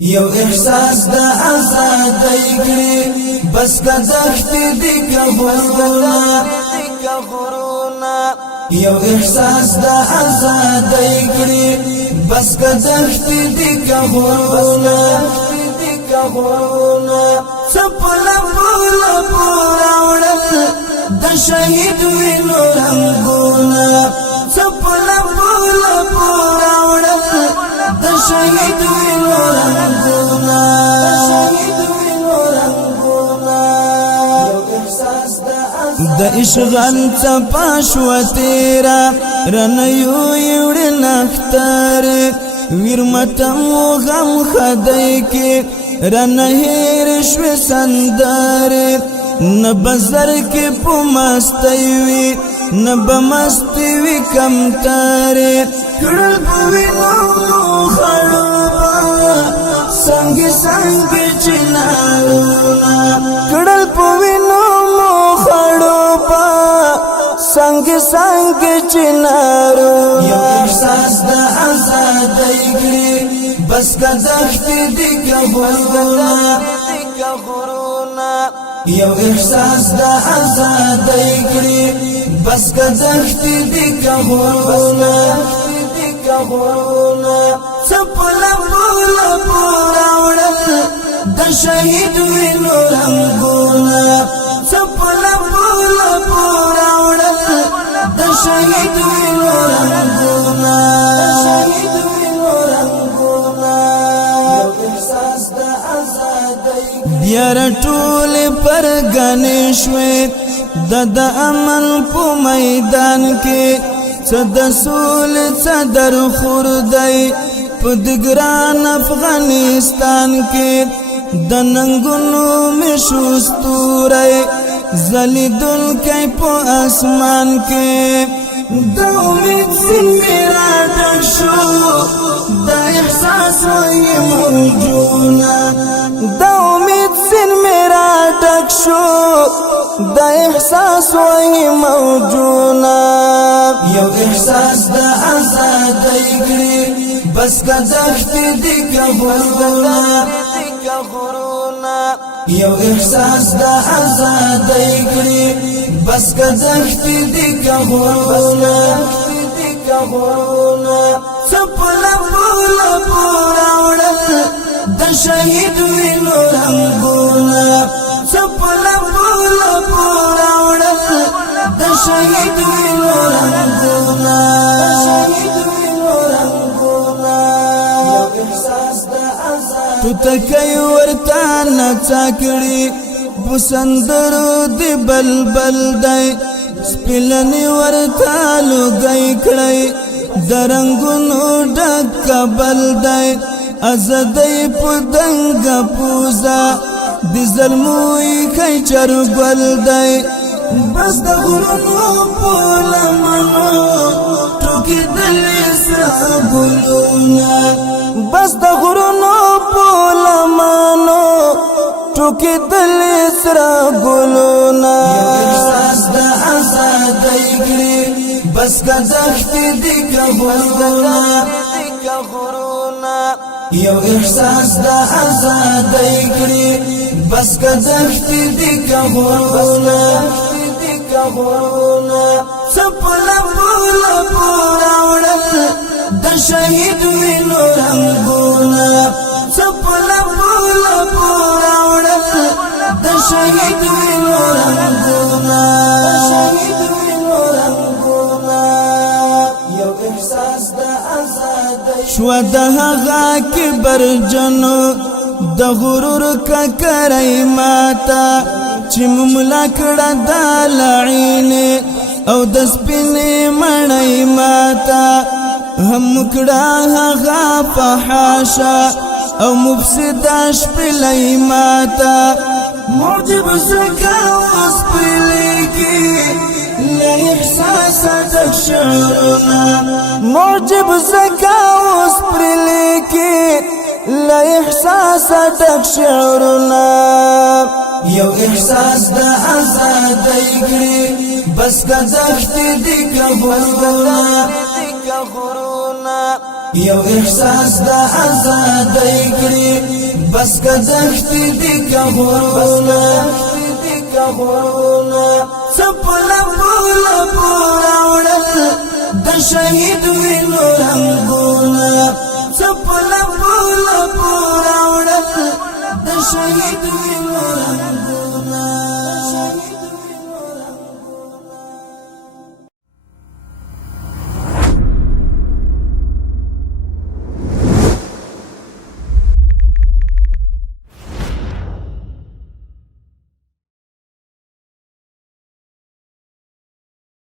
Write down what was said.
یو احساس د آزادۍ کړي بس کدخت دي غرونه یو احساس د آزادۍ کړي بس کدخت دي غرونه سپلا پولا پورا وړل د شهید وینو رنگونه سپلا پولا پورا وړل د شهید وینو رنگونه د اشغال چپاشو تیرا رنیو یوړ نختر ویر متم غم خدای کې رنهیر شو سندر نبزر کې پمستوي نبمستوي کم تر کړل بوینو خړوبا څنګه څنګه چنارونه کړل بوینو خړوبا څنګه څنګه چنارو یو احساس د آزادۍ کړي بس کدخت دي غرونه یو احساس د آزادۍ کړي بس کدخت دي غرونه سپلا پولا پورا وړل د شهید وینو رنگونه سپلا پولا پورا وړل د شهید وینو رنگونه بیا ټول پر غنښوي د امن په میدان کې صد سول صدر خوردای په دګران افغانستان کې د ننګونو مشوستورای زلیدل کای په اسمان کې د امید سیمرا ډک شو د احساس وای موجونه د امید سیمرا ډک شو د احساس وای موجونه یو احساس د آزادۍ کړي بس کدخت دي غرونه یو احساس د آزادۍ کړي بس کدخت دي غرونه سپلا پولا پورا وړل د شهید وینو رنگونه سپلا پولا پورا وړل د شهید وینو رنگونه تو تکي ورته نڅکړي بسندرو دی بلبل دی سپلنی ورته لګي کړي درنګونو ډک بل دی ازدای په دنګ پوزا د ظلموي کای چرګل دی بس د غرونو په لمنو ټوکی دل سابلونه بس د غرونو په لمنو ټوکی دل سرا ګلونه احساس د آزادۍ کړي بس کدخت دي غرونه یو احساس د آزادۍ کړي بس کدخت دي غرونه سپلا پولا پورا وړل د شهید وینو رنگونه سپلا پولا پورا وړل د شهید وینو رنگونه یو احساس د آزادۍ شو د هغه کبر جنو د غرور ککرای ماتا چې مملا کړه د لعین او د سپینې مړی ماتا هم کړه هغه فحاشا او مفسد شپلای ماتا معجب زکا وسپلی کی لا احساس دک شعرنا معجب زکا وسپلی کی لا احساس دک شعرنا یو احساس د آزادۍ کړي بس کدخت دي غرونه یو احساس د آزادۍ کړي بس گدخت دی کهونا سپلا پولا پورا وڑل د شهید وینو رنگونا سپلا پولا پورا وڑل د شهید وینو